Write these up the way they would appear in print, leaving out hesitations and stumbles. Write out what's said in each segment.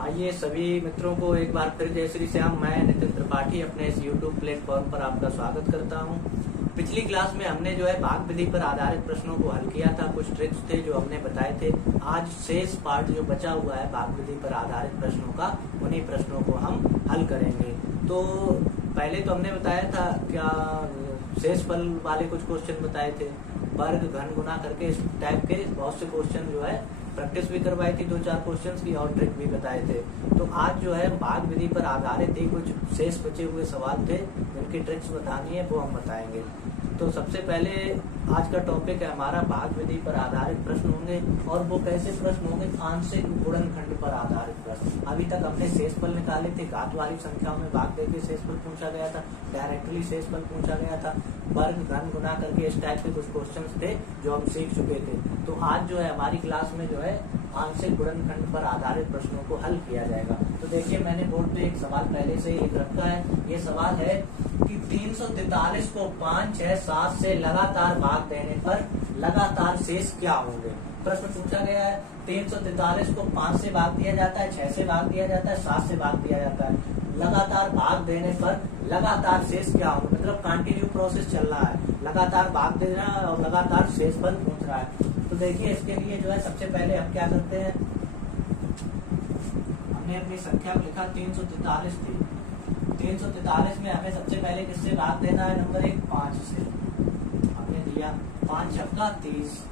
आइए सभी मित्रों को एक बार फिर जय श्री श्याम। मैं नितिन त्रिपाठी अपने इस YouTube प्लेटफॉर्म पर आपका स्वागत करता हूं। पिछली क्लास में हमने जो है भाग विधि पर आधारित प्रश्नों को हल किया था। कुछ ट्रिक्स थे जो हमने बताए थे। आज शेष पार्ट जो बचा हुआ है भाग विधि पर आधारित प्रश्नों का, उन्हीं प्रश्नों को हम हल करेंगे। तो पहले तो हमने बताया था क्या शेष फल वाले कुछ क्वेश्चन बताए थे, वर्ग घन गुना करके इस टाइप के बहुत से क्वेश्चन जो है प्रैक्टिस भी करवाई थी, 2-4 क्वेश्चंस की, और ट्रिक भी बताए थे। तो आज जो है भाग विधि पर आधारित ही कुछ शेष बचे हुए सवाल थे जिनकी ट्रिक्स बतानी है, वो हम बताएंगे। तो सबसे पहले आज का टॉपिक है हमारा भाग विधि पर आधारित प्रश्न होंगे, और वो कैसे प्रश्न होंगे? आंशिक गुणनखंड पर आधारित प्रश्न। अभी तक हमने शेषफल निकाले थे, घात वाली संख्याओं में भाग देके शेषफल पूछा गया था, डायरेक्टली शेषफल पूछा गया था, वर्ग घन गुना करके इस टाइप के कुछ क्वेश्चंस थे जो हम सीख चुके थे। तो आज जो है हमारी क्लास में जो है आंशिक गुणनखंड पर आधारित प्रश्नों को हल किया जाएगा। तो देखिए मैंने बोर्ड पे एक सवाल पहले से ही लिख रखा है। ये सवाल है कि 343 को 5, 6, 7 से लगातार भाग देने पर लगातार शेष क्या होंगे? प्रश्न पूछा गया है 343 को 5 से भाग दिया जाता है, 6 से भाग दिया जाता है, 7 से भाग दिया जाता है। लगातार भाग देने पर लगातार शेष क्या होंगे? मतलब कंटिन्यू प्रोसेस चल रहा है, लगातार भाग देना और लगातार शेषफल पूछ रहा है। तो देखिए इसके लिए जो है सबसे पहले हम क्या करते हैं, हमने अपनी संख्या को लिखा 343 थी। 343 में हमें सबसे पहले किससे भाग देना है? नंबर 1 5 से। हमने दिया 5 छक्का 30,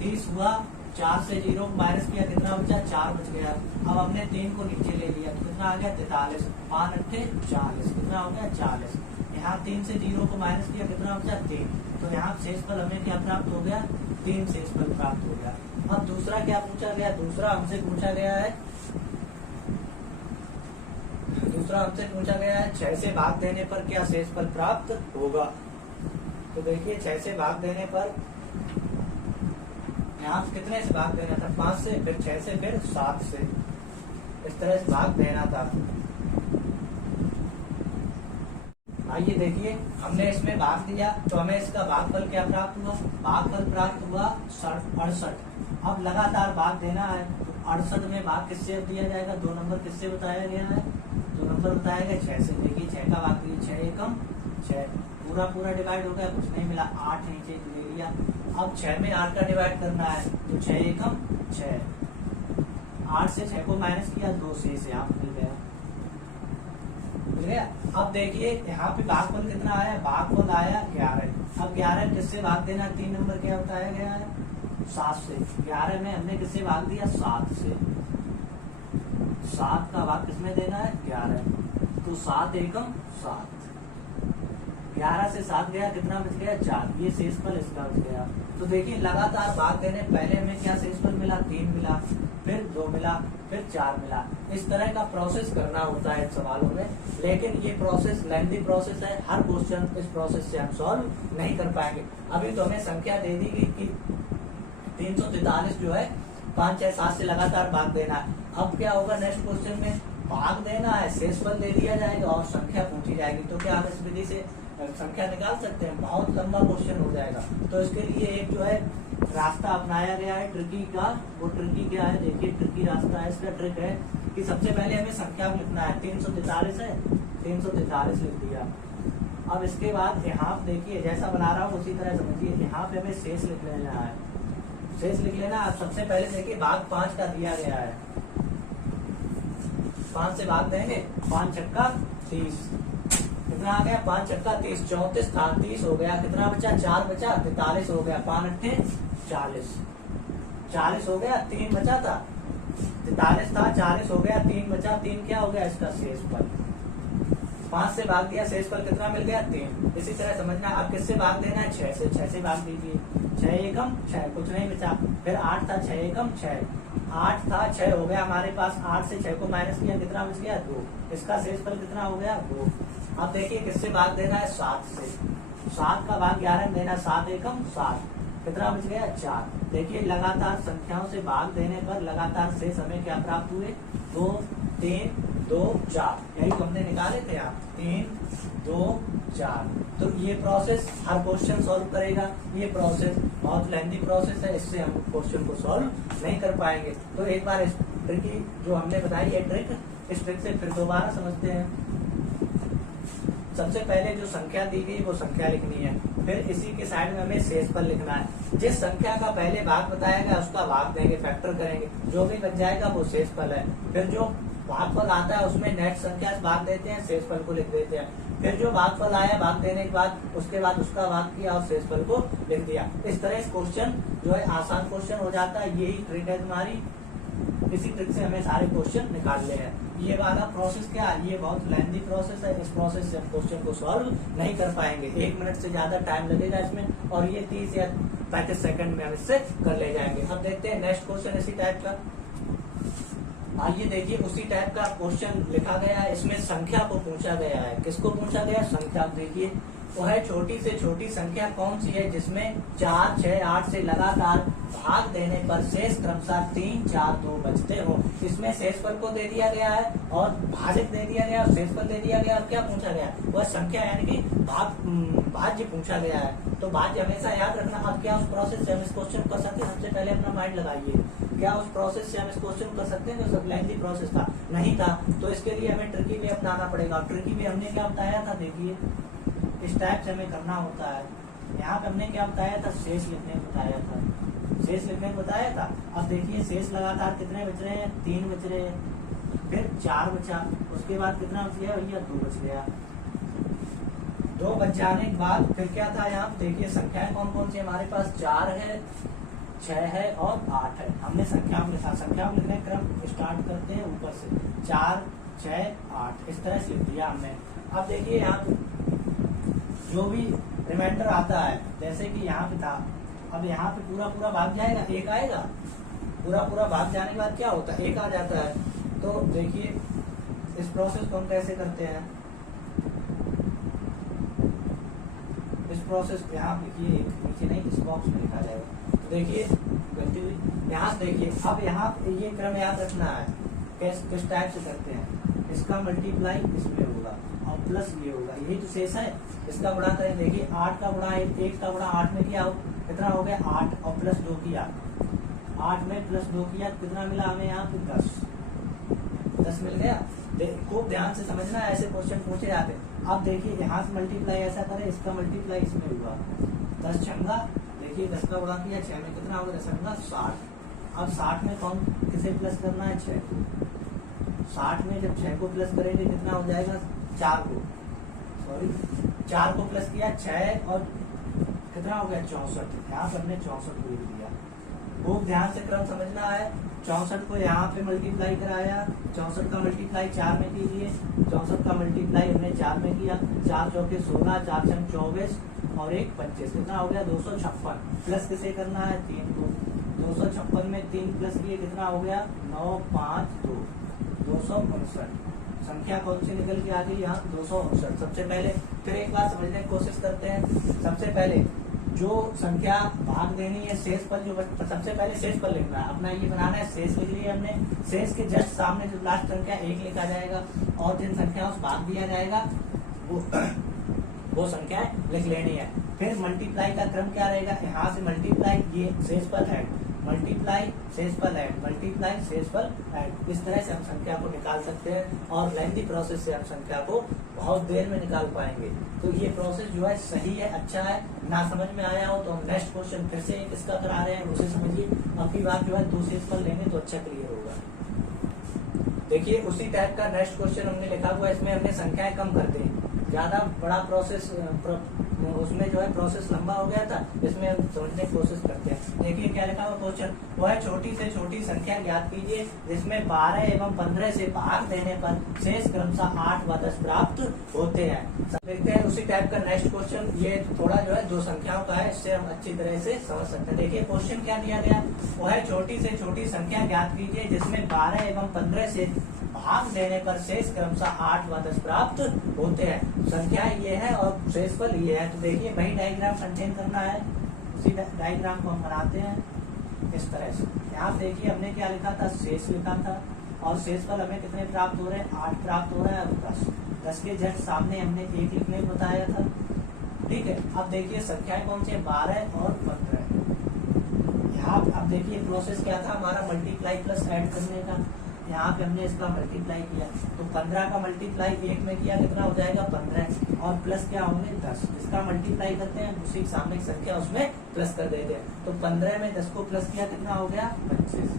30 हुआ, 4 से 0 माइनस किया, कितना बचा? 4 बच गया। अब हमने 3 को नीचे ले लिया तो कितना आ गया? 43, 5 अट्ठे 40, कितना हो गया? 40। यहाँ 3 से 0 को माइनस किया, कितना बचा? 3। तो यहाँ शेषफल हमें क्या प्राप्त हो गया? 3 शेषफल प्राप्त हो गया। अब दूसरा क्या पूछा गया? दूसरा हमसे पूछा गया है 6 से भाग देने पर क्या शेषफल प्राप्त होगा? तो देखिए 6 से भाग देने पर यहाँ कितने से भाग देना था? 5 से, फिर 6 से, फिर 7 से, इस तरह से भाग देना था। आइए देखिए हमने इसमें भाग दिया तो हमें इसका भागफल क्या प्राप्त हुआ? भागफल प्राप्त हुआ 68। अब लगातार भाग देना है तो 68 में भाग किससे दिया जाएगा? 2 नंबर किससे बताया गया है? 2 नंबर बताया गया 6 से। देखिए 6 का भाग दिया, 6 एकम 6, पूरा डिवाइड हो गया, कुछ नहीं मिला, 8 नीचे ले लिया। अब 6 में 8 का डिवाइड करना है तो 6 एकम 6, 8 से 6 को माइनस किया, 2 से आप मिल गया। अब देखिए यहाँ पे भागफल कितना आया? भागफल आया 11। अब 11 किससे भाग देना? 3 नंबर क्या बताया गया है? 7 से। 11 में हमने किससे भाग दिया? 7 से। 7 का भाग किसमें देना है? 11। तो 7 एकम 7, 11 से 7 गया, कितना बच गया? 4। ये शेषफल इसका बच गया। तो देखिए लगातार भाग देने पहले हमें क्या शेषफल मिला? 3 मिला, फिर 2 मिला, फिर 4 मिला। इस तरह का प्रोसेस करना होता है सवालों में, लेकिन ये प्रोसेस लेंथी प्रोसेस है। हर क्वेश्चन इस प्रोसेस से हम सॉल्व नहीं कर पाएंगे। अभी तो हमें संख्या दे दी गई कि 343 जो है 5, 6, 7 से लगातार भाग देना है। अब क्या होगा? नेक्स्ट क्वेश्चन में भाग देना है, शेषफल दे दिया जाएगा और संख्या पूछी जाएगी। तो क्या हम इस विधि से संख्या निकाल सकते हैं? बहुत लंबा क्वेश्चन हो जाएगा। तो इसके लिए एक जो है रास्ता अपनाया गया है ट्रिकी का। वो ट्रिकी क्या है? देखिए ट्रिकी रास्ता है, इसका ट्रिक है कि सबसे पहले हमें संख्या को लिखना है। 343 है, 343 लिख दिया। अब इसके बाद यहाँ देखिए जैसा बना रहा हूँ उसी तरह समझिए, यहाँ पे हमें शेष लिख लेना है। शेष लिख लेना। अब सबसे पहले देखिए भाग 5 का दिया गया है, 5 से भाग देंगे, 5 छक्का 30, कितना आ गया? 5 छक्का 30, 34 था, 30 हो गया, कितना बचा? 4 बचा, 43 हो गया, 5 अट्ठे 40, 40 हो गया, 3 बचा था, 43 था, 40 हो गया, 3 बचा, 3 क्या हो गया? इसका शेषफल। 5 से भाग दिया, शेषफल कितना मिल गया? 3। इसी तरह समझना। अब किससे भाग देना है? 6 से। 6 से भाग दीजिए, 6 एकम 6, कुछ नहीं बचा, फिर 8 था, 6 एकम 6, 8 था, 6 हो गया हमारे पास, 8 से 6 को माइनस किया, कितना बच गया? 2। इसका शेषफल कितना हो गया? 2। अब देखिए किससे भाग देना है? 7 से। 7 का भाग 11 में देना, 7 एकम 7, कितना बच गया? 4। देखिए लगातार संख्याओं से भाग देने पर लगातार शेष हमें क्या प्राप्त हुए? 2, 3, 2, 4, यही तो हमने निकाले थे आप, 3, 2, 4। तो ये प्रोसेस हर क्वेश्चन सॉल्व करेगा। ये प्रोसेस बहुत लेंथी प्रोसेस है, इससे हम क्वेश्चन को सॉल्व नहीं कर पाएंगे। तो एक बार ट्रिक जो हमने बताई है ट्रिक, इस ट्रिक से फिर दोबारा समझते हैं। सबसे पहले जो संख्या दी गई वो संख्या लिखनी है, फिर इसी के साइड में हमें शेषफल लिखना है। जिस संख्या का पहले भाग बताया गया उसका भाग देंगे, फैक्टर करेंगे, जो भी बच जाएगा वो शेषफल है। फिर जो भागफल आता है उसमें नेट संख्या से भाग देते हैं, शेषफल को लिख देते हैं। फिर जो भागफल आया भाग देने के बाद उसके बाद उसका भाग किया और शेषफल को लिख दिया। इस तरह से क्वेश्चन जो है आसान क्वेश्चन हो जाता है। यही ट्रिक है तुम्हारी, इसी ट्रिक से हमें सारे क्वेश्चन निकालने हैं। ये वाला प्रोसेस क्या, ये बहुत लेंथी प्रोसेस है, इस प्रोसेस से हम क्वेश्चन को सॉल्व नहीं कर पाएंगे, 1 मिनट से ज्यादा टाइम लगेगा इसमें, और ये 30 या 35 सेकंड में हम इससे कर ले जाएंगे। अब देखते हैं नेक्स्ट क्वेश्चन इसी टाइप का। आइए देखिए, उसी टाइप का क्वेश्चन लिखा गया है, इसमें संख्या को पूछा गया है। किसको पूछा गया? संख्या। देखिए वो है छोटी से छोटी संख्या कौन सी है जिसमें 4, 6, 8 से लगातार भाग देने पर शेष क्रमशः 3, 4, 2 बचते हो। इसमें शेषफल को दे दिया गया है और भाजक दे दिया गया और शेषफल दे दिया गया। और क्या पूछा गया? वह संख्या यानी कि भाज्य पूछा गया है। तो भाज्य हमेशा याद रखना। अब क्या उस प्रोसेस से हम इस क्वेश्चन कर सकते हैं? सबसे पहले अपना माइंड लगाइए, क्या उस प्रोसेस से हम इस क्वेश्चन कर सकते हैं? जो सब लेंथी प्रोसेस था नहीं था, तो इसके लिए हमें ट्रिकी वे अपनाना पड़ेगा। ट्रिकी वे हमने क्या बताया था? देखिए इस टाइप से हमें करना होता है। यहाँ पे हमने क्या बताया था? शेष लिखने को बताया था, शेष लिखने को बताया था। अब देखिए शेष लगातार कितने बच रहे हैं? 3 बच रहे हैं, फिर 4 बचा, उसके बाद कितना बच गया भैया? 2 बच गया। 2 बच जाने के बाद फिर क्या था? यहाँ देखिए संख्याएं कौन कौन सी हमारे पास? 4 है, 6 है और 8 है। हमने संख्याओं के साथ संख्याओं लिखने क्रम स्टार्ट करते हैं ऊपर से, 4, 6, 8 इस तरह से लिख दिया हमने। अब देखिए यहाँ जो भी रिमाइंडर आता है, जैसे कि यहाँ पे था, अब यहाँ पे पूरा पूरा भाग जाएगा, 1 आएगा। पूरा पूरा भाग जाने के बाद क्या होता है? 1 आ जाता है। तो देखिए इस प्रोसेस को हम कैसे करते हैं? इस प्रोसेस को यहाँ लिखिए, नीचे नहीं इस बॉक्स में लिखा जाएगा। तो देखिए गलती हुई, यहाँ से देखिए। अब यहाँ ये क्रम याद रखना है, किस टाइप से करते हैं। इसका मल्टीप्लाई इसमें होगा और प्लस ये होगा, यही तो शेष है। इसका गुणा करें, देखिए 8 का गुणा 1 का गुणा 8 में किया, कितना हो गया? 8 और प्लस 2 किया, 8 में प्लस 2 किया, कितना मिला हमें यहाँ पे? 10 मिल गया। खूब ध्यान से समझना, ऐसे क्वेश्चन पूछे जाते। अब देखिए यहाँ से मल्टीप्लाई ऐसा करें, इसका मल्टीप्लाई इसमें हुआ, 10 छंगा, देखिए 10 का गुणा किया 6 में, कितना होगा? 10 60। अब 60 में कौन किसे प्लस करना है? 6 को। 60 में जब 6 को प्लस करेंगे कितना हो जाएगा? 4 को, सॉरी 4 को प्लस किया 6 और कितना हो गया? 64। यहाँ पर हमने 64 को लिख दिया। खूब ध्यान से क्रम समझना है। 64 को यहाँ पे मल्टीप्लाई कराया, 64 का मल्टीप्लाई 4 में कीजिए, 64 का मल्टीप्लाई हमने 4 में किया, 4 चौके 16, 4 छंग 24 और 1 25, कितना हो गया? 256। प्लस किसे करना है? 3 को। 256 में 3 प्लस किए, कितना हो गया? 9, 5, 2, 259। संख्या कौन सी निकल के आ गई? यहाँ 259। सबसे पहले फिर एक बार समझने की कोशिश करते हैं। सबसे पहले जो संख्या भाग देनी है, शेषफल जो सबसे पहले शेषफल लिखना है अपना, ये बनाना है। शेष लिख लिया हमने, शेष के जस्ट सामने जो लास्ट संख्या 1 लिखा जाएगा और जिन संख्याओं से भाग दिया जाएगा वो संख्याएं लिख लेनी है। फिर मल्टीप्लाई का क्रम क्या रहेगा? यहाँ से मल्टीप्लाई, ये शेषफल है, मल्टीप्लाई शेषफल ऐड, मल्टीप्लाई शेषफल ऐड। इस तरह से हम संख्या को निकाल सकते हैं और लेंथी प्रोसेस से हम संख्या को बहुत देर में निकाल पाएंगे। तो ये प्रोसेस जो है सही है, अच्छा है। ना समझ में आया हो तो हम नेक्स्ट क्वेश्चन फिर से इसका करा रहे हैं, उसे समझिए। अब की बात जो है 2 शेषफल लेंगे तो अच्छा क्लियर होगा। देखिए उसी टाइप का नेक्स्ट क्वेश्चन हमने लिखा हुआ है, इसमें हमने संख्याएं कम कर दी। ज्यादा बड़ा प्रोसेस उसमें जो है प्रोसेस लंबा हो गया था, इसमें हम समझने की कोशिश करते हैं। देखिए क्या लिखा हुआ क्वेश्चन, वह छोटी से छोटी संख्या ज्ञात कीजिए जिसमें 12 एवं 15 से भाग देने पर शेष क्रमशः 8 व 10 प्राप्त होते हैं। देखते हैं उसी टाइप का नेक्स्ट क्वेश्चन। ये थोड़ा जो है 2 संख्याओं का है, इससे हम अच्छी तरह से समझ सकते हैं। देखिए क्वेश्चन क्या दिया गया, वह छोटी से छोटी संख्या ज्ञात कीजिए जिसमें 12 एवं 15 से भाग देने पर शेष क्रमशः 8 व 10 प्राप्त होते हैं। संख्या ये है और शेषफल ये है। तो देखिए वही डायग्राम कंटेन करना है, उसी डायग्राम को हम बनाते हैं इस तरह से। यहाँ देखिए हमने क्या लिखा था? शेष लिखा था और शेषफल हमें कितने प्राप्त हो रहे हैं? 8 प्राप्त हो रहा है और 10 के जस्ट सामने हमने 1 लिखने को बताया था। ठीक है, अब देखिए संख्याएं कौन सी है? 12 और 15। यहाँ अब देखिए प्रोसेस क्या था हमारा, मल्टीप्लाई प्लस ऐड करने का। यहाँ पे हमने इसका मल्टीप्लाई किया, तो 15 का मल्टीप्लाई 1 में किया, कितना हो जाएगा 15, और प्लस क्या होंगे 10। इसका मल्टीप्लाई करते हैं, उसी सामने की संख्या उसमें प्लस कर देते हैं। तो 15 में 10 को प्लस किया, कितना हो गया 25।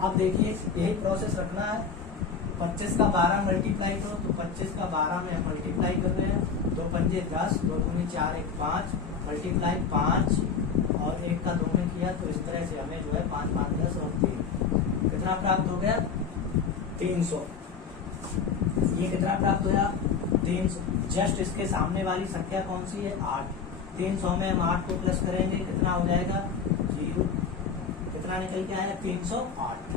अब देखिए यही प्रोसेस रखना है। 25 का 12 मल्टीप्लाई करो, तो 25 का 12 में हम मल्टीप्लाई कर रहे हैं। 2 पंजे 10, 2 दूनी 4, 1 5, मल्टीप्लाई 5 और 1 का 2 में किया, तो इस तरह से हमें जो है 5 5 10 और 3 कितना प्राप्त हो गया 300। ये कितना प्राप्त हुआ 300। जस्ट इसके सामने वाली संख्या कौन सी है 8। 300 में हम 8 को प्लस करेंगे, कितना हो जाएगा 0। कितना निकल के आया 308।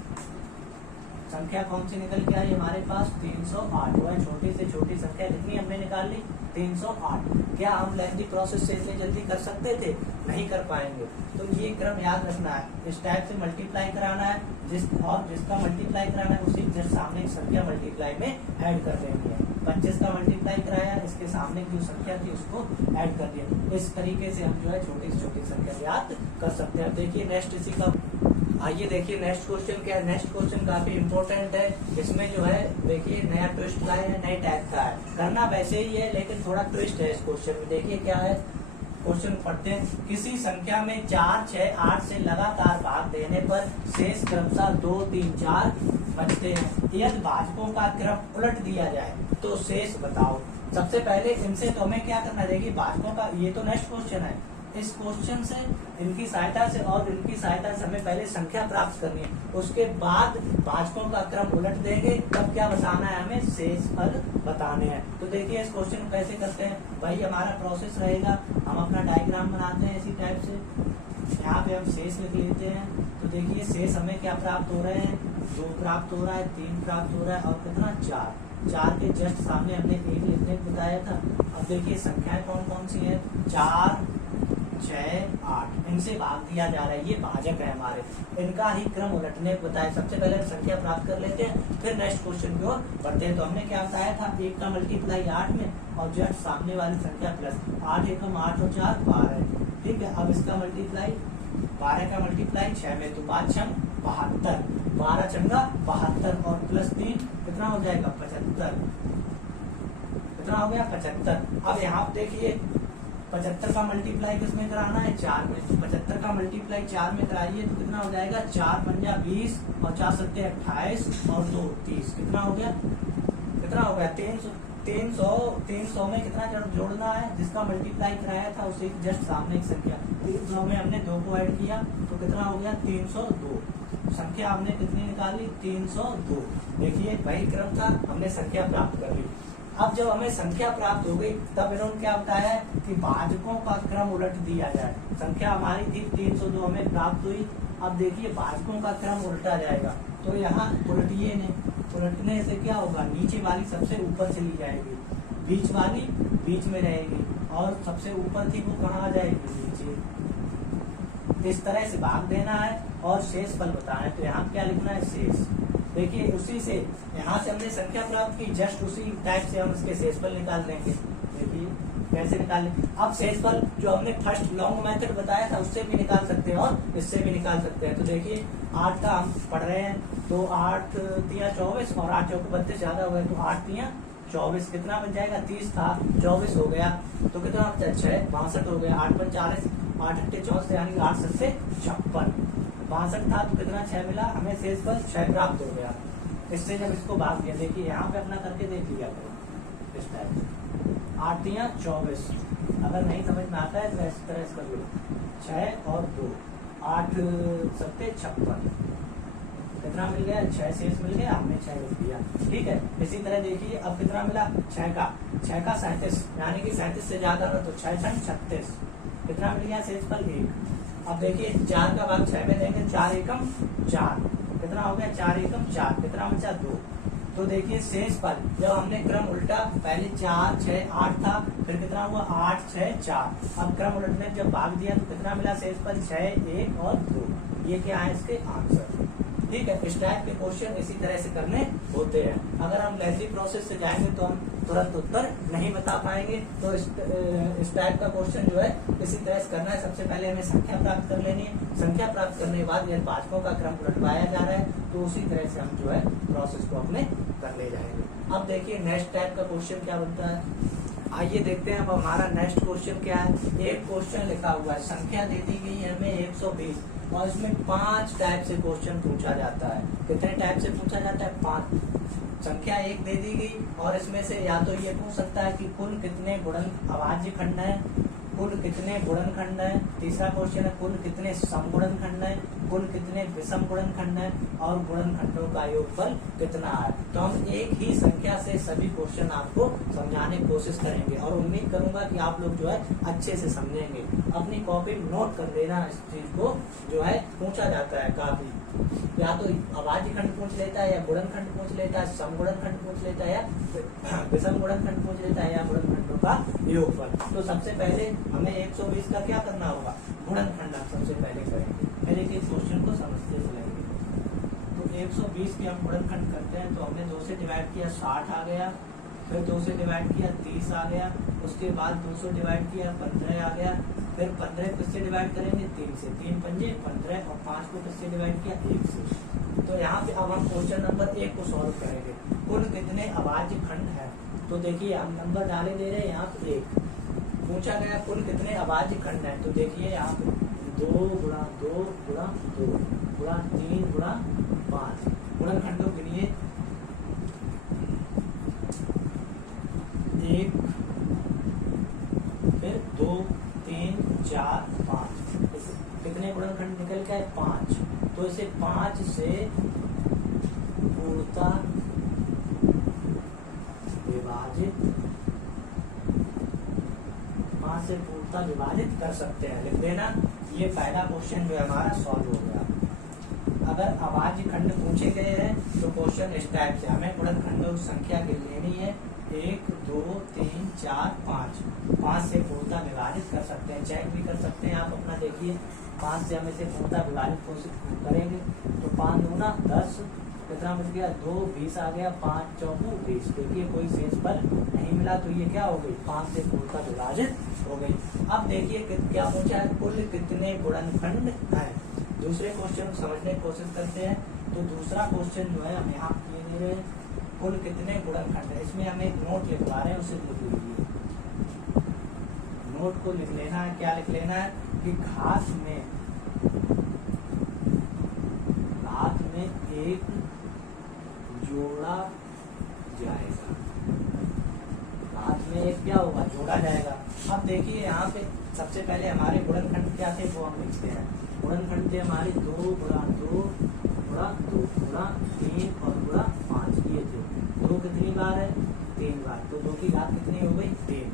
संख्या कौन सी निकल के आई हमारे पास 308। वह छोटी से छोटी संख्या कितनी हमने निकाल ली 308। क्या हम लेंथी प्रोसेस से इतनी जल्दी कर सकते थे? नहीं कर पाएंगे। तो ये क्रम याद रखना है, इस टाइप से मल्टीप्लाई कराना है, जिसका मल्टीप्लाई कराना है उसी जस्ट सामने की संख्या मल्टीप्लाई में ऐड कर देनी है। 25 का मल्टीप्लाई कराया, इसके सामने की जो संख्या थी उसको ऐड कर दिया। इस तरीके से हम जो है छोटी से छोटी संख्या याद कर सकते हैं। देखिए नेक्स्ट इसी का, आइए देखिए नेक्स्ट क्वेश्चन क्या है। नेक्स्ट क्वेश्चन काफी इंपॉर्टेंट है। इसमें जो है देखिए नया ट्विस्ट लाया है, नए टाइप का है। करना वैसे ही है लेकिन थोड़ा ट्विस्ट है इस क्वेश्चन में। देखिए क्या है क्वेश्चन, पढ़ते हैं। किसी संख्या में 4, 6, 8 से लगातार भाग देने पर शेष क्रमशः 2, 3, 4 बचते हैं। यदि भाजकों का क्रम उलट दिया जाए तो शेष बताओ। सबसे पहले इनसे तो हमें क्या करना है, देखिए भाजकों का, ये तो नेक्स्ट क्वेश्चन है। इस क्वेश्चन से इनकी सहायता से और इनकी सहायता से हमें पहले संख्या प्राप्त करनी है, उसके बाद भाजकों का क्रम उलट देंगे, तब क्या बताना है हमें शेष फल बताने हैं। तो देखिए इस क्वेश्चन को कैसे करते हैं भाई, हमारा प्रोसेस रहेगा, हम अपना डायग्राम बनाते हैं इसी टाइप से। यहाँ पे हम शेष लिख लेते हैं। तो देखिए शेष हमें क्या प्राप्त हो रहे हैं 2 प्राप्त हो रहा है, 3 प्राप्त हो रहा है और कितना 4 के जस्ट सामने हमने 1 लिखने को बताया था। अब देखिए संख्याएं कौन कौन सी है 4, 6, 8, इनसे भाग दिया जा रहा है। ये भाजक है हमारे, इनका ही क्रम उलटने को बताया। सबसे पहले संख्या प्राप्त कर लेते हैं, फिर नेक्स्ट क्वेश्चन की ओर बढ़ते हैं। तो हमने क्या बताया था 1 का मल्टीप्लाई 8 में और जस्ट सामने वाली संख्या प्लस 8 एकम 8 और 4 12। ठीक है, अब इसका मल्टीप्लाई 12 का मल्टीप्लाई 6 में, तो 5 6 72, 12 चंगा 72 और प्लस 3 कितना हो जाएगा 75। कितना हो गया 75। अब यहाँ देखिए 75 का मल्टीप्लाई किसमें कराना है 4 में, तो 75 का मल्टीप्लाई 4 में कराइए तो कितना हो जाएगा 4 पंजा 20 और 4 सत्ते 28 और 2 30। कितना हो गया 300 में कितना जोड़ना है, जिसका मल्टीप्लाई कराया था उसे जस्ट सामने की संख्या 300 में हमने 2 को ऐड किया तो कितना हो गया 302। संख्या हमने कितनी निकाली 302। देखिए वही क्रम था, हमने संख्या प्राप्त कर ली। अब जब हमें संख्या प्राप्त हो गई तब इन्होंने क्या बताया कि भाजकों का क्रम उलट दिया जाए। संख्या हमारी थी 302 हमें प्राप्त हुई। अब देखिए भाजकों का क्रम उल्टा जाएगा, तो यहाँ उलटिए ने, उलटने से क्या होगा नीचे वाली सबसे ऊपर चली जाएगी, बीच वाली बीच में रहेगी और सबसे ऊपर थी वो कहाँ आ जाएगी नीचे। इस तरह से भाग देना है और शेष फल बताना है। तो यहाँ क्या लिखना है शेष। देखिए उसी से यहाँ से हमने संख्या प्राप्त की, जस्ट उसी टाइप से हम इसके शेषफल निकाल देंगे। देखिए कैसे निकालें। अब शेषफल जो हमने फर्स्ट लॉन्ग मेथड बताया था उससे भी निकाल सकते हैं और इससे भी निकाल सकते हैं। तो देखिए 8 का हम पढ़ रहे हैं, तो 8 3 24 और 8 चौको 32 ज्यादा हो गए, तो 8 3 24 कितना बन जाएगा 30 था 24 हो गया, तो कितना 6 62 हो गया। 8 5 40, 8 8 64 यानी 8 7 56, 62 था तो कितना 6 मिला हमें शेषफल 6 प्राप्त हो गया। इससे जब इसको भाग दिया, देखिए यहाँ पे अपना करके देख लिया करो इस टाइप से। 8 3 24, अगर नहीं समझ में आता है तो इस तरह इसका लो 6 और 2, 8 7 56, कितना मिल गया 6 शेष मिल गया, हमने 6 लिख दिया। ठीक है, इसी तरह देखिए अब कितना मिला 6 का 37 यानी कि 37 से ज्यादा ना, तो 6 6 36, कितना मिल गया शेषफल 1। अब देखिए 4 का भाग 6 में देंगे, 4 एकम 4, कितना हो गया 4 एकम 4, कितना बचा 2। तो देखिए शेषफल जब हमने क्रम उल्टा, पहले 4 6 8 था, फिर कितना हुआ 8 6 4। अब क्रम उलटने जब भाग दिया तो कितना मिला शेषफल 6 1 और 2। ये क्या है इसके आंसर। ठीक है, इस टाइप के क्वेश्चन इसी तरह से करने होते हैं। अगर हम लेजी प्रोसेस से जाएंगे तो हम तुरंत उत्तर नहीं बता पाएंगे। तो इस टाइप का क्वेश्चन जो है इसी तरह से करना है। सबसे पहले हमें संख्या प्राप्त कर लेनी है। संख्या प्राप्त करने के बाद यदि वाचकों का क्रम उलटवाया जा रहा है तो उसी तरह से हम जो है प्रोसेस को अपने कर ले जाएंगे। अब देखिए नेक्स्ट टाइप का क्वेश्चन क्या बनता है, आइए देखते हैं। अब हमारा नेक्स्ट क्वेश्चन क्या है। एक क्वेश्चन लिखा हुआ है, संख्या दे दी गई है हमें 120 और इसमें 5 टाइप से क्वेश्चन पूछा जाता है। कितने टाइप से पूछा जाता है? 5। संख्या 1 दे दी गई और इसमें से या तो ये पूछ सकता है कि कुल कितने गुणन अभाज्य खंड है, कुल कितने गुणनखंड है। तीसरा क्वेश्चन है कुल कितने समगुणनखंड है, कुल कितने विषम गुणनखंड है और गुणनखंडों का योगफल कितना है। तो हम एक ही संख्या से सभी क्वेश्चन आपको समझाने की कोशिश करेंगे और उम्मीद करूंगा कि आप लोग जो है अच्छे से समझेंगे। अपनी कॉपी में नोट कर लेना इस चीज को, जो है पूछा जाता है काफी, या तो अभाज्य खंड पूछ लेता है या गुणनखंड पूछ लेता है, समगुणनखंड पूछ लेता है या विषम गुणनखंड पूछ लेता है या गुणनखंडों का योगफल। तो सबसे पहले हमें 120 का क्या करना होगा? गुणनखंड हम सबसे पहले करेंगे, पहले के क्वेश्चन को समझते चलेंगे। तो 120 के हम गुणनखंड करते हैं तो हमने 2 से डिवाइड किया 60 आ गया, फिर 2 से डिवाइड किया 30 आ गया, उसके बाद 2 से डिवाइड किया 15 आ गया, फिर 15 किससे डिवाइड करेंगे? 3 से, 3 पंजे 15 और 5 को किससे डिवाइड किया? 1 से। तो यहाँ पे अब हम क्वेश्चन नंबर 1 को सॉल्व करेंगे। कुल कितने अभाज्य खंड है? तो देखिए हम नंबर डाले दे रहे हैं यहाँ पे 1। पूछा गया कुल कितने अभाज्य खंड है, तो देखिए यहाँ पे 2 गुणा 2 गुणा 2 गुणा 3 गुणा 5 गुणनखंडों के लिए 1 फिर 2 3 4 5 कितने गुणनखंड निकल के आए? 5। तो इसे 5 से पूर्णतः विभाजित, 5 से पूर्णतः विभाजित कर सकते हैं। लिख देना, ये पहला क्वेश्चन जो है हमारा सॉल्व हो गया। अगर अभाज्य खंड पूछे गए हैं तो क्वेश्चन इस टाइप से हमें गुणनखंडों की संख्या लेनी है 1 2 3 4 5। 5 से पूर्णतः विभाजित कर सकते हैं, चेक भी कर सकते हैं आप अपना। देखिए 5 से हम इसे पूर्णतः विभाजित करेंगे तो 5 दूना 10, कितना बच गया? 2 20 आ गया, 5 चौको 20। देखिए कोई शेष बल नहीं मिला तो ये क्या हो गई? 5 से पूर्णतः विभाजित हो गई। अब देखिए क्या पूछा है, कुल कितने गुणनखंड है। दूसरे क्वेश्चन को समझने की कोशिश करते हैं। तो दूसरा क्वेश्चन जो है हम यहाँ किए दे रहे हैं, कुल कितने गुणनखंड है। इसमें हम एक नोट लिखवा रहे हैं, उसे लिख लीजिए। नोट को लिख लेना है, क्या लिख लेना है कि घात में एक जोड़ा जाएगा। घात में एक क्या होगा? जोड़ा जाएगा। अब देखिए यहाँ पे सबसे पहले हमारे गुणनखंड क्या थे वो हम लिखते हैं। गुणनखंड थे हमारे 2 गुणा 2 गुणा 2 गुणा 3 और गुणा 5 ये थे। 2 कितनी बार है? 3 बार। तो 2 की घात कितनी हो गई? 3।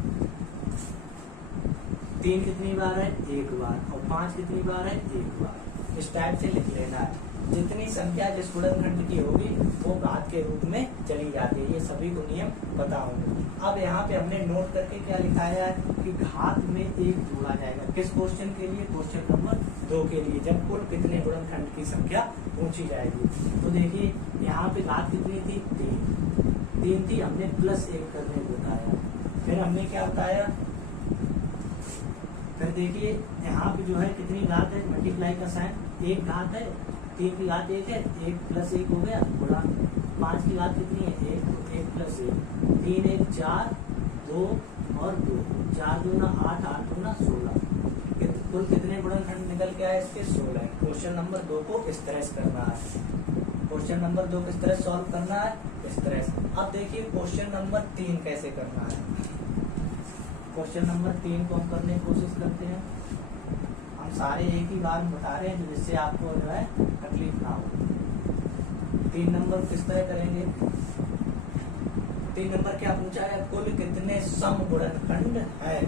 3 कितनी बार है? 1 बार। और 5 कितनी बार है? 1 बार। इस टाइप से लिख लेना है। जितनी संख्या जिस गुणनखंड की होगी वो घात के रूप में चली जाती है। ये सभी को नियम पता होंगे। अब यहाँ पे हमने नोट करके क्या लिखाया है कि घात में 1 जोड़ा जाएगा। किस क्वेश्चन के लिए? क्वेश्चन नंबर 2 के लिए, जब कुल कितने गुणनखंड की संख्या पूछी जाएगी। तो देखिए यहाँ पे घात कितनी थी? 3 थी, हमने +1 करने को बताया। फिर हमने क्या बताया? फिर देखिए यहाँ पे जो है कितनी घात है? मल्टीप्लाई का साइन, 1 घात है, 3 की घात 1 है, 1 + 1 हो गया गुणा 5 की घात कितनी है? 1, तो 1 + 1 3 1 4 2 और 2 4 दूना 8 8 दूना 16। कुल कितने गुणनखंड निकल के आए इसके? 16। क्वेश्चन नंबर 2 को इस तरह से करना है। क्वेश्चन नंबर 2 किस तरह सॉल्व करना है? इस तरह से। अब देखिए क्वेश्चन नंबर 3 कैसे करना है। क्वेश्चन नंबर 3 को हम करने की कोशिश करते हैं। हम सारे एक ही बार में बता रहे हैं जिससे आपको जो है तकलीफ ना हो। 3 नंबर किस तरह करेंगे? 3 नंबर क्या पूछा है? कुल कितने समगुणनखंड है।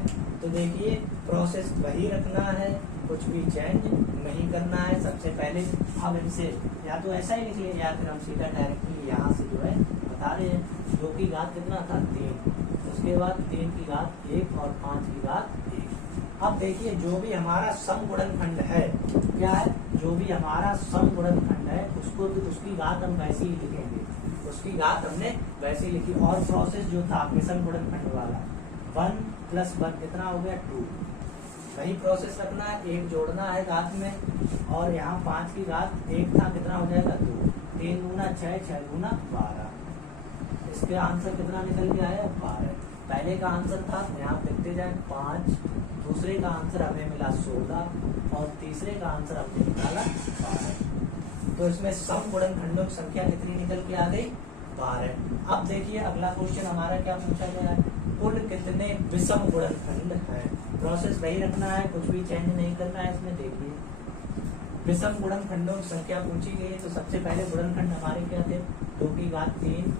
तो देखिए प्रोसेस वही रखना है, कुछ भी चेंज नहीं करना है। सबसे पहले अब इनसे या तो ऐसा ही लिख लें या फिर हम सीधा डायरेक्टली यहाँ से जो है बता रहे हैं। 2 की घात कितना था? 3। उसके बाद 3 की घात 1 और 5 की घात 1। अब देखिए जो भी हमारा समगुणनखंड है, क्या है? जो भी हमारा समगुणनखंड है उसको तो उसकी घात हम वैसे ही लिखेंगे, उसकी घात हमने वैसे ही लिखी। और प्रोसेस जो था विषम गुणनखंड वाला 1 + 1 कितना हो गया 2, वही प्रोसेस रखना है, 1 जोड़ना है घात में और यहाँ 5 की घात 1 था कितना हो जाएगा 2, 3 दूना 6, 6 दूना 12। इसके आंसर कितना निकल के आया 12। पहले का आंसर था यहाँ लिखते जाए 5, दूसरे का आंसर हमें मिला 16 और तीसरे का आंसर हमने निकाला 12। तो इसमें सम गुणनखंडों की संख्या कितनी निकल के आ गई 12। अब देखिए अगला क्वेश्चन हमारा क्या पूछा गया है, कुल कितने विषम गुणनखंड है। प्रोसेस वही रखना है, कुछ भी चेंज नहीं करना है इसमें। देखिए विषम गुणनखंडों की संख्या पूछी गई है तो सबसे पहले गुणनखंड हमारे क्या थे, 2 की घात 3,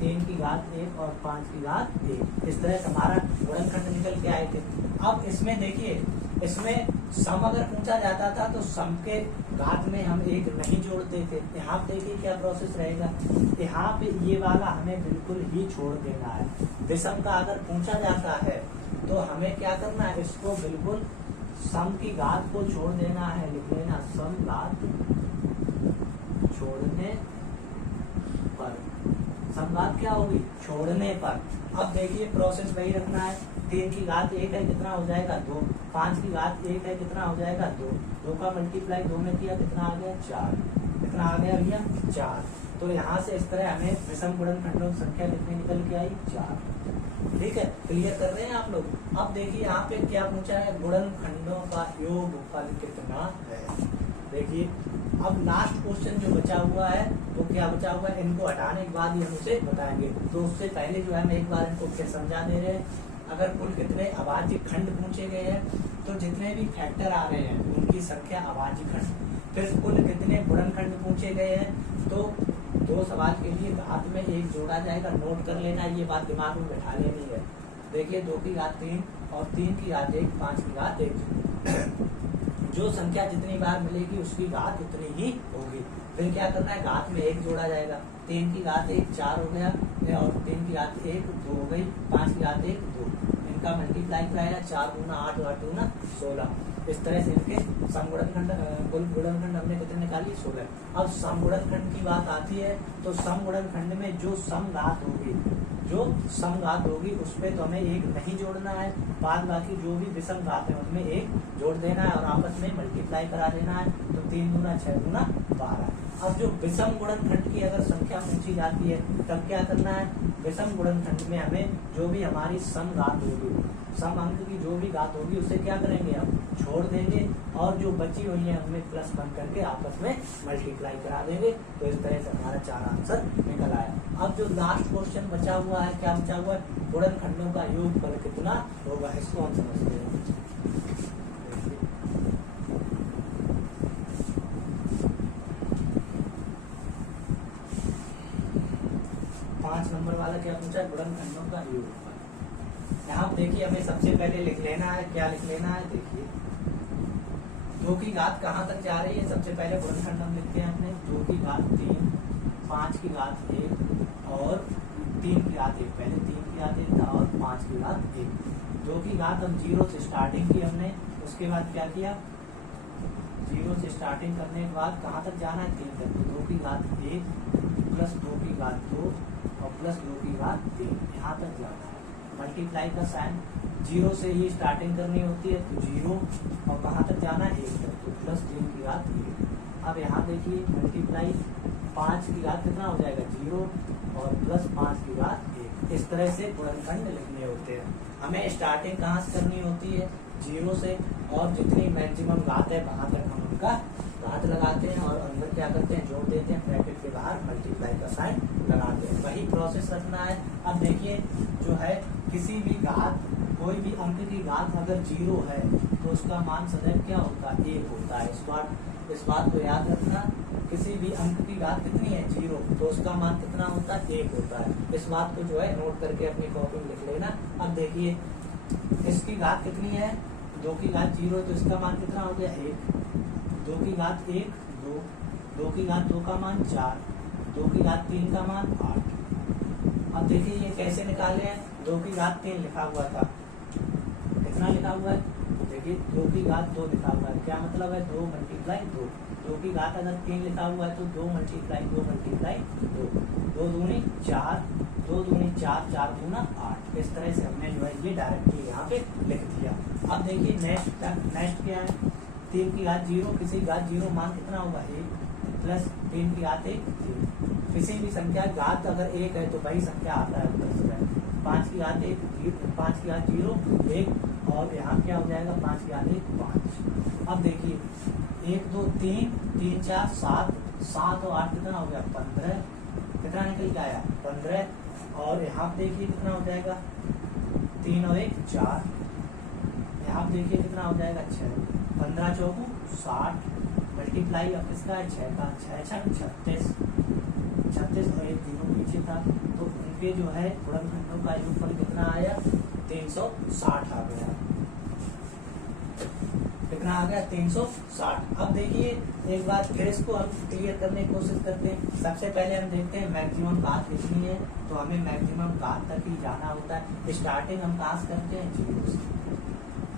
3 की घात 1 और 5 की घात 1। इस तरह से हमारा गुणनखंड निकल के आए थे। अब इसमें देखिए, इसमें सम अगर पूछा जाता था तो सम के घात में हम 1 नहीं जोड़ते थे। यहाँ पे देखिए क्या प्रोसेस रहेगा, यहाँ पे ये वाला हमें बिल्कुल ही छोड़ देना है। विषम का अगर पूछा जाता है तो हमें क्या करना है, इसको बिल्कुल सम की घात को छोड़ देना है, लिख लेना सम घात छोड़ने पर। सम घात क्या होगी, छोड़ने पर। अब देखिए प्रोसेस वही रखना है, 3 की घात 1 है कितना हो जाएगा 2, 5 की घात 1 है कितना हो जाएगा 2, 2 का मल्टीप्लाई 2 में किया कितना आ गया 4, कितना आ गया भैया 4। तो यहाँ से इस तरह हमें विषम गुणनखंडों की संख्या कितनी निकल के आई 4। ठीक है, क्लियर कर रहे हैं आप लोग। अब देखिए यहाँ पे क्या पूछा है, गुणनखंडों का योगफल कितना है। देखिए अब लास्ट क्वेश्चन जो बचा हुआ है वो क्या बचा हुआ है, इनको हटाने के बाद ही हम उसे बताएंगे। तो उससे पहले जो है हम एक बार इनको क्या समझा दे रहे हैं। अगर कुल कितने अभाज्य खंड पूछे गए हैं तो जितने भी फैक्टर आ रहे हैं उनकी संख्या अभाज्य खंड। फिर कुल कितने गुणनखंड पूछे गए हैं तो 2 सवाल के लिए घात में 1 जोड़ा जाएगा, नोट कर लेना, ये बात दिमाग में बैठा लेनी है। देखिए 2 की घात 3 और 3 की घात 1, 5 की घात 1। जो संख्या जितनी बार मिलेगी उसकी घात उतनी ही होगी। फिर क्या करना है, घात में 1 जोड़ा जाएगा, 3 की घात 1 4 हो गया और 3 की घात 1 2 हो गई, 5 की घात 1 2। इनका मल्टीप्लाई कराया 4 दूना 8 8 दूना 16। इस तरह से इनके समगुणनखंड कुल गुणनखंड हमने कितने निकाली 16। अब समगुणनखंड की बात आती है तो समगुणनखंड में जो समघात होगी, जो समघात होगी उस पर तो हमें 1 नहीं जोड़ना है, बाद बाकी जो भी विषम घात है उनमें 1 जोड़ देना है और आपस में मल्टीप्लाई करा देना है। तो 3 दूना 6 दूना 12। अब जो विषम गुणनखंड की अगर संख्या पूछी जाती है तब क्या करना है, विषम गुणनखंड में हमें जो भी हमारी समघात होगी, सम अंक की जो भी घात होगी उसे क्या करेंगे हम छोड़ देंगे और जो बची हुई है उनमें +1 करके आपस में मल्टीप्लाई करा देंगे। तो इस तरह से हमारा 4 आंसर निकल आया। अब जो लास्ट क्वेश्चन बचा हुआ है, क्या बचा हुआ है, गुणनखंडों का योगफल कितना होगा, इसको हम समझते हैं। 5 नंबर वाला क्या पूछा है, गुणनखंडों का योगफल। यहाँ देखिए हमें सबसे पहले लिख लेना है, क्या लिख लेना है, देखिए 2 की घात कहाँ तक जा रही है। सबसे पहले गुणनखंड हम लिखते हैं अपने 2 की घात 3, 5 की घात 1 और 3 की घात 1। पहले 3 की घात 1 था और 5 की घात 1। 2 की घात हम 0 से स्टार्टिंग की हमने, उसके बाद क्या किया, 0 से स्टार्टिंग करने के बाद कहाँ तक जाना है 3 तक। तो 2 की घात 1 प्लस 2 की घात 2 और प्लस 2 की घात 3, यहाँ तक जाना है। मल्टीप्लाई का साइन 0 से ही स्टार्टिंग करनी होती है तो 0 और कहाँ तक जाना है 1 तक, तो प्लस 3 की घात 1। अब यहाँ देखिए मल्टीप्लाई 5 की घात कितना हो जाएगा 0 और प्लस 5 की घात 1। इस तरह से गुणनखंड लिखने होते हैं। हमें स्टार्टिंग कहाँ से करनी होती है 0 से, और जितनी मैक्सिमम घात है वहां तक हम उनका घात लगाते हैं और अंदर क्या करते हैं जोड़ देते हैं, ब्रैकेट के बाहर मल्टीप्लाई का साइन लगाते हैं। वही प्रोसेस रखना है। अब देखिए जो है किसी भी घात, कोई भी अंक की घात अगर 0 है तो उसका मान सदैव क्या होता है 1 होता है। इस बात को याद रखना, किसी भी अंक की घात कितनी है 0 तो उसका मान कितना होता है 1 होता है। इस बात को जो है नोट करके अपनी कॉपी में लिख लेना। अब देखिए इसकी घात कितनी है, 2 की घात 0 तो इसका मान कितना हो गया 1, 2 की घात 1 2, 2 की घात 2 का मान 4, 2 की घात 3 का मान 8। अब देखिए ये कैसे निकाले हैं, 2 की घात 3 लिखा हुआ था, कितना लिखा हुआ है, देखिए 2 की घात 2 लिखा हुआ है, क्या मतलब है 2 × 2। जो कि घात अगर 3 लिखा हुआ है तो 2 मल्टीप्लाई 2 मल्टीप्लाई 2, 2 दूनी 4, 2 दूनी 4, 4 दूना 8। इस तरह से हमने जो है ये डायरेक्टली यहाँ पे लिख दिया। अब देखिए नेक्स्ट क्या है, 3 की घात 0, किसी की घात 0 मान कितना होगा 1 प्लस 3 की घात 1 3। किसी भी संख्या घात अगर 1 है तो वही संख्या आता है उत्तर से। 5 की घात 1 5 की घात 0 1 और यहाँ क्या हो जाएगा 5 की घात 1 5। अब देखिए 1 2 3 3 4 7 7 और 8 कितना हो गया 15, कितना निकल के आया 15। और यहाँ पे देखिए कितना हो जाएगा 3 और 1 4, यहाँ पे देखिए कितना हो जाएगा 6, 15 चौको 60 मल्टीप्लाई अब किसका है 6 का, 6 6 36 और 1 0 पीछे था तो उनके जो है गुणनखंडों का योगफल कितना आया 360 आ गया। कितना आ गया 360। अब देखिए एक बार फिर इसको हम क्लियर करने की कोशिश करते हैं। सबसे पहले हम देखते हैं मैक्सिमम घात कितनी है, तो हमें मैक्सिमम घात तक ही जाना होता है। स्टार्टिंग हम कहाँ से करते हैं 0 से,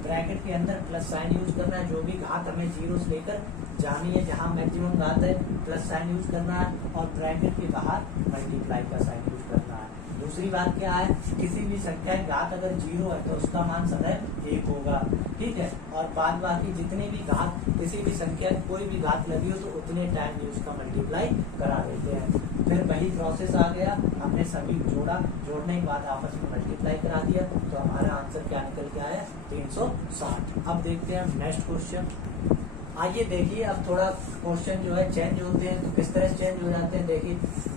ब्रैकेट के अंदर प्लस साइन यूज करना है। जो भी घात हमें 0 से लेकर जानी है, जहाँ मैक्सिमम घात है प्लस साइन यूज करना है और ब्रैकेट के बाहर मल्टीप्लाई का साइन यूज करना है। दूसरी बात क्या है, किसी भी संख्या की घात अगर 0 है तो उसका मान सदैव 1 होगा, ठीक है। और बाद बाकी जितनी भी घात किसी भी संख्या कोई भी घात लगी हो तो उतने टाइम ही उसका मल्टीप्लाई करा देते हैं। फिर वही प्रोसेस आ गया, हमने सभी जोड़ा, जोड़ने के बाद आपस में मल्टीप्लाई करा दिया तो हमारा आंसर क्या निकल के आया 360। अब देखते हैं नेक्स्ट क्वेश्चन। आइए देखिए अब थोड़ा क्वेश्चन जो है चेंज होते हैं तो किस तरह से चेंज हो जाते हैं। देखिए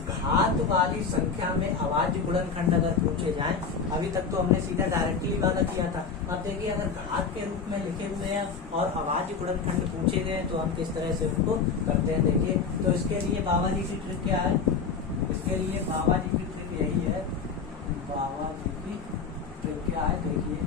घात वाली संख्या में अभाज्य गुणनखंड अगर पूछे जाएं, अभी तक तो हमने सीधा डायरेक्टली वाला किया था। अब देखिए अगर घात के रूप में लिखे हुए हैं और अभाज्य गुणनखंड पूछे गए तो हम किस तरह से उनको करते हैं। देखिए तो इसके लिए बाबा जी की ट्रिक क्या है, इसके लिए बाबा जी की ट्रिक यही है, बाबा जी की ट्रिक क्या है देखिए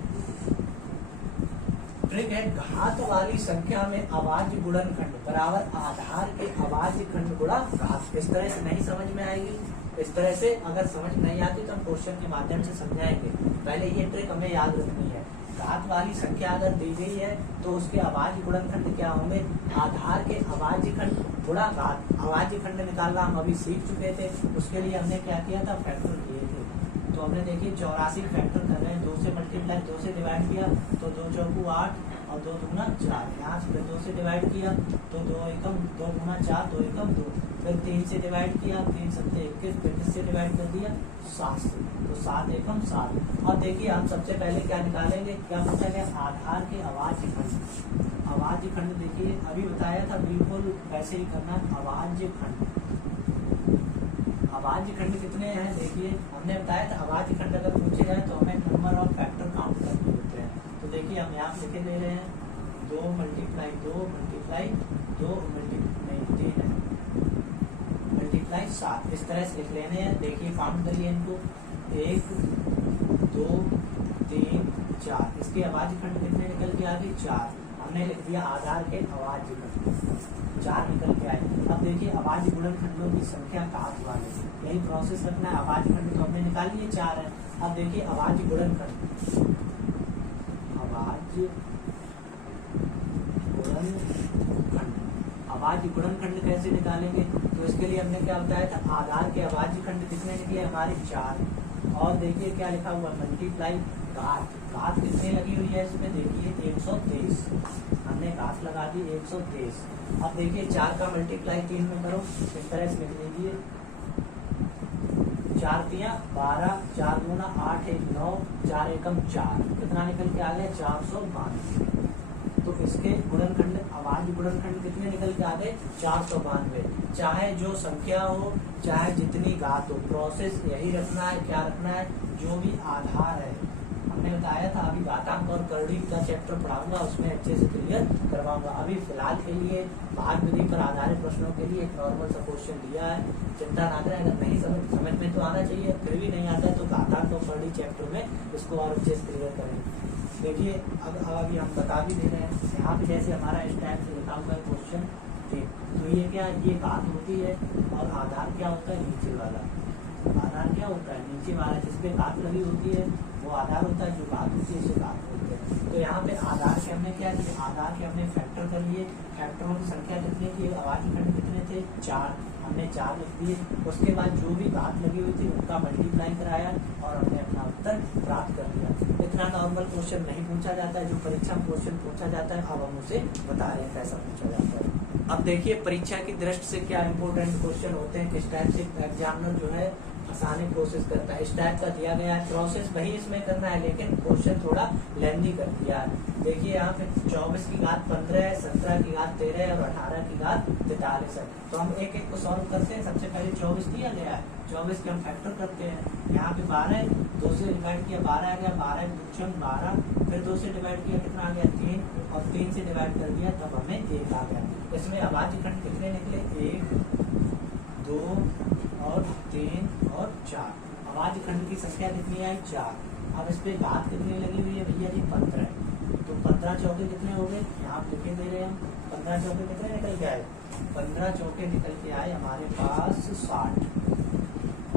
ट्रिक है घात वाली संख्या में अभाज्य गुणनखंड बराबर आधार के अभाज्य खंड गुणा घात। इस तरह से नहीं समझ में आएगी, इस तरह से अगर समझ नहीं आती तो हम क्वेश्चन के माध्यम से समझाएंगे। पहले ये ट्रिक हमें याद रखनी है। घात वाली संख्या अगर दी गई है तो उसके अभाज्य गुणनखंड क्या होंगे, आधार के अभाज्य खंड गुणा घात। अभाज्य खंड निकालना हम अभी सीख चुके थे, उसके लिए हमने क्या किया था फैक्टर किए थे। तो हमने देखिए 84 फैक्टर कर रहे हैं, 2 से मल्टीप्लाई 2 से डिवाइड किया तो 2 चौको 8 और 2 दूना 4। यहाँ से 2 से डिवाइड किया तो 2 एकम 2 गुना 4 2 एकम 2। फिर 3 से डिवाइड किया 3 सत्ते 21, फिर किससे डिवाइड कर दिया 7 से, तो 7 एकम 7। अब देखिए हम सबसे पहले क्या निकालेंगे, क्या पूछा गया आधार के अभाज्य खंड। अभाज्य खंड देखिए अभी बताया था बिल्कुल वैसे ही करना। अभाज्य खंड, अभाज्य खंड कितने हैं देखिए हमने बताया था। अभाज्य खंड अगर पूछे जाए तो हमें नंबर ऑफ फैक्टर काउंट करने होते हैं। तो देखिए हम यहाँ लिखे दे रहे हैं 2 मल्टीप्लाई 2 मल्टीप्लाई 2 3 है मल्टीप्लाई 7, इस तरह से लिख लेने हैं। देखिए काउंट करिए इनको 1 2 3 4। इसके अभाज्य खंड कितने निकल के आ गए 4। हमने लिख दिया आधार के अभाज्य खंड 4 निकल के आए। अब देखिए अभाज्य गुणनखंडों की संख्या घात वाले, यही प्रोसेस रखना है। अभाज्य खंड तो हमने निकाल लिए 4 है। अब देखिए अभाज्य गुणनखंड, अभाज्य गुणनखंड, अभाज्य गुणनखंड कैसे निकालेंगे तो इसके लिए हमने क्या बताया था, आधार के अभाज्य खंड कितने निकले हमारे 4। और देखिए क्या लिखा हुआ मल्टीप्लाई घात, घात कितने लगी हुई है इसमें देखिए 123, हमने घात लगा दी 123। अब देखिए 4 का मल्टीप्लाई 3 में करो, इस तरह से लिख लीजिए 4 तिया 12, 4 दूना 8 1 9, 4 एकम 4, कितना निकल के आ गया 492। तो इसके गुणनखंड अभाज्य गुणनखंड कितने निकल के आ गए 492। चाहे जो संख्या हो चाहे जितनी घात हो, प्रोसेस यही रखना है। क्या रखना है, जो भी आधार है। हमने बताया था अभी घातांक और करड़ी का चैप्टर पढ़ाऊंगा, उसमें अच्छे से क्लियर करवाऊंगा। अभी फिलहाल के लिए भाग विधि पर आधारित प्रश्नों के लिए एक नॉर्मल सा क्वेश्चन दिया है, चिंता ना करें। अगर नहीं समझ में तो आना चाहिए, फिर भी नहीं आता है तो घातांक और करड़ी चैप्टर में इसको और अच्छे से क्लियर करेंगे। देखिए अब अभी हम बता भी दे रहे हैं यहाँ पे, जैसे हमारा इस टाइप से लिखा हुआ है क्वेश्चन। तो ये क्या, ये घात होती है और आधार क्या होता है नीचे वाला। आधार क्या होता है, नीचे वाला जिसपे घात लगी होती है वो आधार होता है, जो घात होती है उसे घात बोलते हैं। तो यहाँ पे आधार के हमने क्या किया, आधार के हमने फैक्टर कर लिए। फैक्टरों की संख्या कितनी थी, अभाज्य खंड कितने थे, 4, हमने 4 लिख दिए। उसके बाद जो भी घात लगी हुई थी उनका मल्टीप्लाई कराया और हमने अपना उत्तर प्राप्त कर लिया। इतना नॉर्मल क्वेश्चन नहीं पूछा जाता है, जो परीक्षा में क्वेश्चन पूछा जाता है अब हम उसे बता रहे हैं कैसा पूछा जाता है। अब देखिए परीक्षा की दृष्टि से क्या इंपॉर्टेंट क्वेश्चन होते हैं, किस टाइप से एग्जामिनर जो है फंसाने की कोशिश करता है। इस टाइप का दिया गया है, प्रोसेस वही इसमें करना है लेकिन क्वेश्चन थोड़ा लेंथी कर दिया है। देखिए यहाँ पे 24 की घात 15 है, 17 की घात 13 है और 18 की घात 43 है। तो हम एक एक को सॉल्व करते हैं। सबसे पहले 24 दिया गया है, 24 के हम फैक्टर करते हैं। यहाँ पे 12 2 से डिवाइड किया 12 आ गया, 12 दुष्चम 12, फिर 2 से डिवाइड किया कितना आ गया 3 और 3 से डिवाइड कर दिया तब हमें 1 आ गया। इसमें अभाज्य खंड कितने निकले, 1 2 और 3 और 4। अभाज्य खंड की संख्या कितनी आई, 4। अब इस पे घात कितनी लगी हुई है भैया जी, 15। तो 15 चौके कितने हो गए, यहाँ लिखे दे रहे हैं हम। 15 चौके कितने निकल के आए, 15 चौके निकल के आए हमारे पास 60।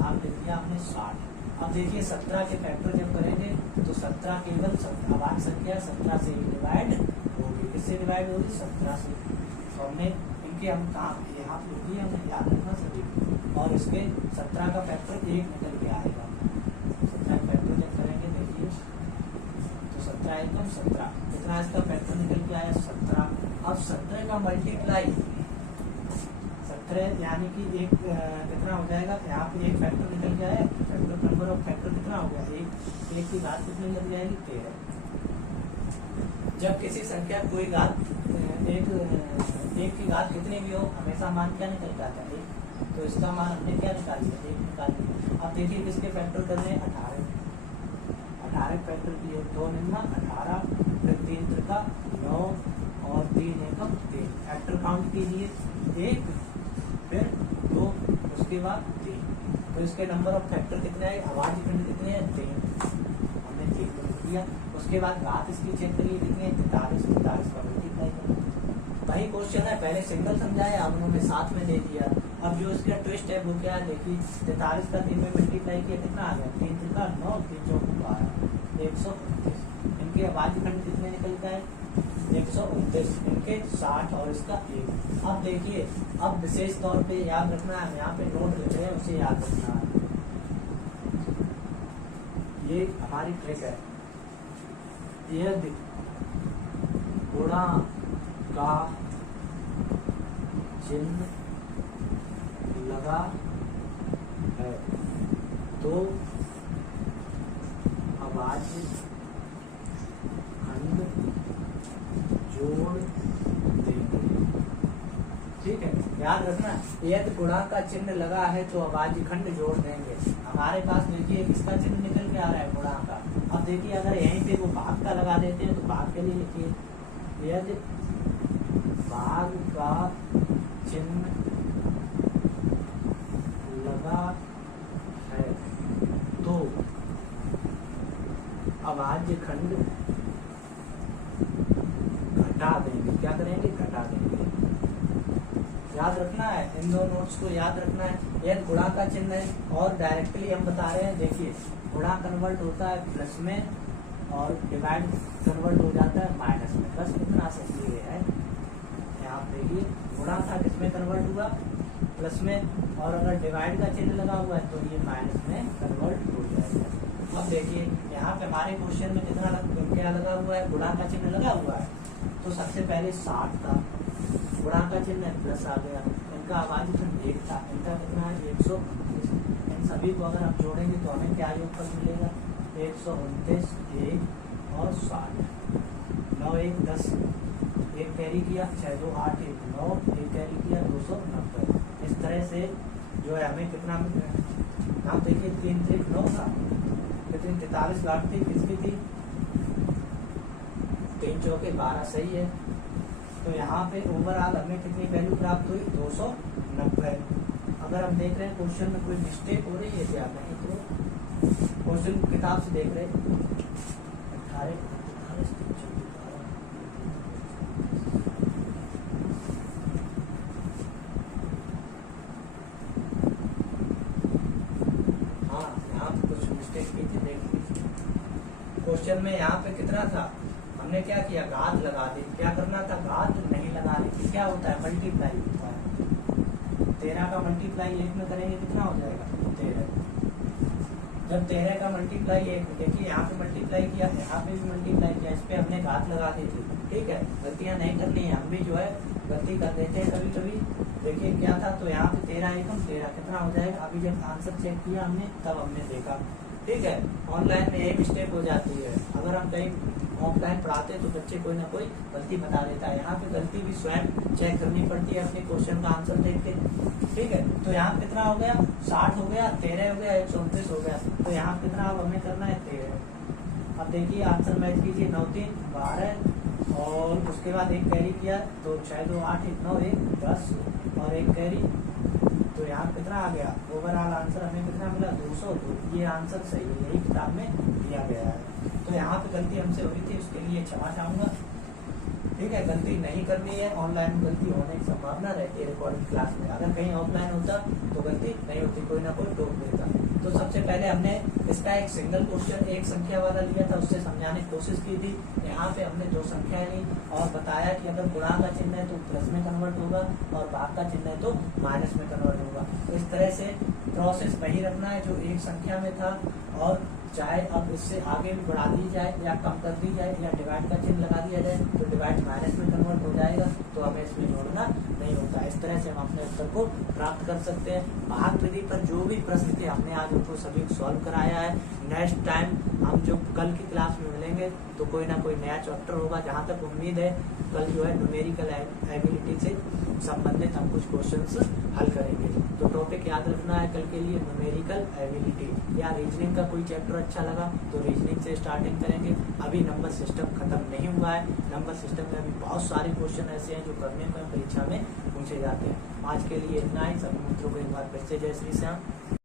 आप लिख दिया हमने 60। अब देखिए 17 के फैक्टर जब करेंगे तो 17 केवल अभाज्य संख्या 17 से डिवाइड होगी। किससे डिवाइड होगी, 17 से। तो हमने इनके हम कहा यहाँ लिख दिए, हमने याद रखना सभी। और इसके 17 का फैक्टर 1 निकल के आएगा। 17 का फैक्टर जब करेंगे देखिए तो 17 एकम 17, कितना इसका फैक्टर निकल के आया 17। अब 17 का मल्टीप्लाई 17 यानी कि एक कितना हो जाएगा, यहाँ पे एक फैक्टर निकल के आया, फैक्टर नंबर ऑफ फैक्टर कितना हो गया, एक की घात कितनी लग जाएगी, 13। जब किसी संख्या कोई घात एक की घात कितनी भी हो हमेशा मान क्या निकल के आता है, तो इसका मान हमने क्या निकाल दिया, 1 निकाल दिया। अब देखिए किसके फैक्टर कर रहे हैं, 18 फैक्टर किए, 2 निम्ना 18, फिर 3 त्रिका 9 और 3 एकम 3। फैक्टर काउंट कीजिए, 1 फिर 2 उसके बाद 3। तो इसके नंबर ऑफ फैक्टर कितने आए, अभाज्य खंड कितने हैं, 3। हमने 3 लिख दिया। उसके बाद घात इसकी चेक करिए कितनी है, 43 का मल्टीप्लाई करो। वही क्वेश्चन है, पहले सिंगल समझाया अब उन्होंने साथ में दे दिया। अब जो इसका ट्विस्ट है वो क्या है, देखिए 43 का 3 में मल्टीप्लाई किया कितना आ गया, 3 त्रिका 9, 3 चौक 12, 129। इनके अभाज्य खंड कितने निकल के आए, 129, इनके 60 और इसका 1। अब देखिए अब विशेष तौर पे याद रखना है, यहाँ पे नोट लिख रहे हैं उसे याद रखना है। ये हमारी ट्रिक है, यदि गुणा का चिन्ह लगा है तो अभाज्य खंड जोड़ देंगे। ठीक है, याद रखना, यदि गुणा का चिन्ह लगा है तो अभाज्य खंड जोड़ देंगे। हमारे पास देखिए किसका चिन्ह निकल के आ रहा है, गुणा का। अब देखिए अगर यहीं पे वो भाग का लगा देते हैं तो भाग के लिए लिखिए, यदि भाग का चिन्ह लगा है तो अभाज्य खंड घटा देंगे। क्या करेंगे, घटा देंगे। याद रखना है, इन दो नोट्स को याद रखना है। यदि गुणा का चिन्ह है और डायरेक्टली हम बता रहे हैं, देखिए गुणा कन्वर्ट होता है प्लस में और डिवाइड कन्वर्ट हो जाता है माइनस में। बस इतना से क्लियर है। यहाँ देखिए गुणा था किसमें कन्वर्ट हुआ, प्लस में, और अगर डिवाइड का चिन्ह लगा हुआ है तो ये माइनस में कन्वर्ट हो जाएगा। अब देखिए यहाँ पे हमारे क्वेश्चन में कितना क्या लगा हुआ है, गुणा का चिन्ह लगा हुआ है। तो सबसे पहले 60 था, गुणा का चिन्ह प्लस आ गया, इनका अभाज्य खंड 1 था, इनका कितना है 129। इन सभी को अगर आप जोड़ेंगे तो हमें क्या योगफल मिलेगा, 129, 1 और 60, 9 1 10, 1 कैरी किया 6 2 8 1 9, 1 कैरी किया 290। इस तरह से जो है हमें कितना, आप देखिए 3 3 9 था, कितनी 43 लाख थी, किसकी थी, 3 चौके 12, सही है। तो यहाँ पे ओवरऑल हमें कितनी वैल्यू प्राप्त हुई, 290। अगर हम देख रहे हैं क्वेश्चन में कोई मिस्टेक हो रही है क्या, नहीं तो क्वेश्चन किताब से देख रहे हैं 18 18 मिस्टेक की थी, देख लीजिए। क्वेश्चन में यहाँ पे कितना था, हमने क्या किया, घात लगा दी। क्या करना था, घात नहीं लगानी थी। क्या होता है, मल्टीप्लाई होता है। 13 का मल्टीप्लाई 1 में करेंगे कितना हो जाएगा, 13। जब 13 का मल्टीप्लाई 1, देखिए यहाँ पे मल्टीप्लाई किया, यहाँ पे भी मल्टीप्लाई किया, इस पे हमने घात लगा दी थी। ठीक है, गलतियां नहीं करनी है, हम भी जो है गलती कर देते हैं कभी कभी। देखिए क्या था, तो यहाँ पे 13 एकम 13 कितना हो जाएगा। अभी जब आंसर चेक किया हमने तब हमने देखा। ठीक है, ऑनलाइन में एक मिस्टेक हो जाती है। अगर हम कहीं ऑफलाइन पढ़ाते तो बच्चे कोई ना कोई गलती बता देता है, यहाँ पे गलती भी स्वयं चेक करनी पड़ती है अपने क्वेश्चन का आंसर देख के। ठीक है, तो यहाँ कितना हो गया, 60 हो गया, 13 हो गया, 129 हो गया। तो यहाँ कितना अब हमें करना है, 13। अब देखिए आंसर मैच कीजिए, 9 3 12 और उसके बाद एक कैरी किया, तो 6 2 8 1 9 1 10 और एक कैरी, तो यहाँ कितना आ गया, ओवरऑल आंसर हमें कितना मिला, 202। ये आंसर सही है, यही किताब में दिया गया है। तो यहाँ पे गलती हमसे हुई थी, उसके लिए क्षमा चाहूंगा। ठीक है, गलती नहीं करनी है। ऑनलाइन गलती होने की संभावना रहती है रिकॉर्डिंग क्लास में। अगर कहीं ऑफलाइन होता तो गलती नहीं होती, कोई ना कोई टोक देता। तो सबसे पहले हमने इसका एक सिंगल क्वेश्चन एक संख्या वाला लिया था, उससे समझाने की कोशिश की थी। यहाँ पे हमने 2 संख्याएं ली और बताया कि अगर गुणा का चिन्ह है तो प्लस में कन्वर्ट होगा और भाग का चिन्ह है तो माइनस में कन्वर्ट होगा। इस तरह से प्रोसेस वही रखना है जो एक संख्या में था, और चाहे अब इससे आगे भी बढ़ा दी जाए या कम कर दी जाए या डिवाइड का चिन्ह लगा दिया जाए तो डिवाइड माइनस में कन्वर्ट हो जाएगा, तो हमें इसमें जोड़ना नहीं होता है। इस तरह से हम अपने उत्तर को प्राप्त कर सकते हैं। भाग विधि पर जो भी प्रश्न थे हमने आज उनको सभी सॉल्व कराया है। नेक्स्ट टाइम हम जो कल की क्लास में मिलेंगे तो कोई ना कोई नया चैप्टर होगा। जहाँ तक उम्मीद है कल जो है न्यूमेरिकल एबिलिटी से संबंधित हम कुछ क्वेश्चंस हल करेंगे। तो टॉपिक याद रखना है कल के लिए, न्यूमेरिकल एबिलिटी। या रीजनिंग का कोई चैप्टर अच्छा लगा तो रीजनिंग से स्टार्टिंग करेंगे। अभी नंबर सिस्टम खत्म नहीं हुआ है। नंबर सिस्टम में अभी बहुत सारे क्वेश्चन ऐसे हैं जो करने को परीक्षा में पूछे जाते हैं। आज के लिए इतना ही। सभी मित्रों को एक बार फिर से जय श्री श्याम।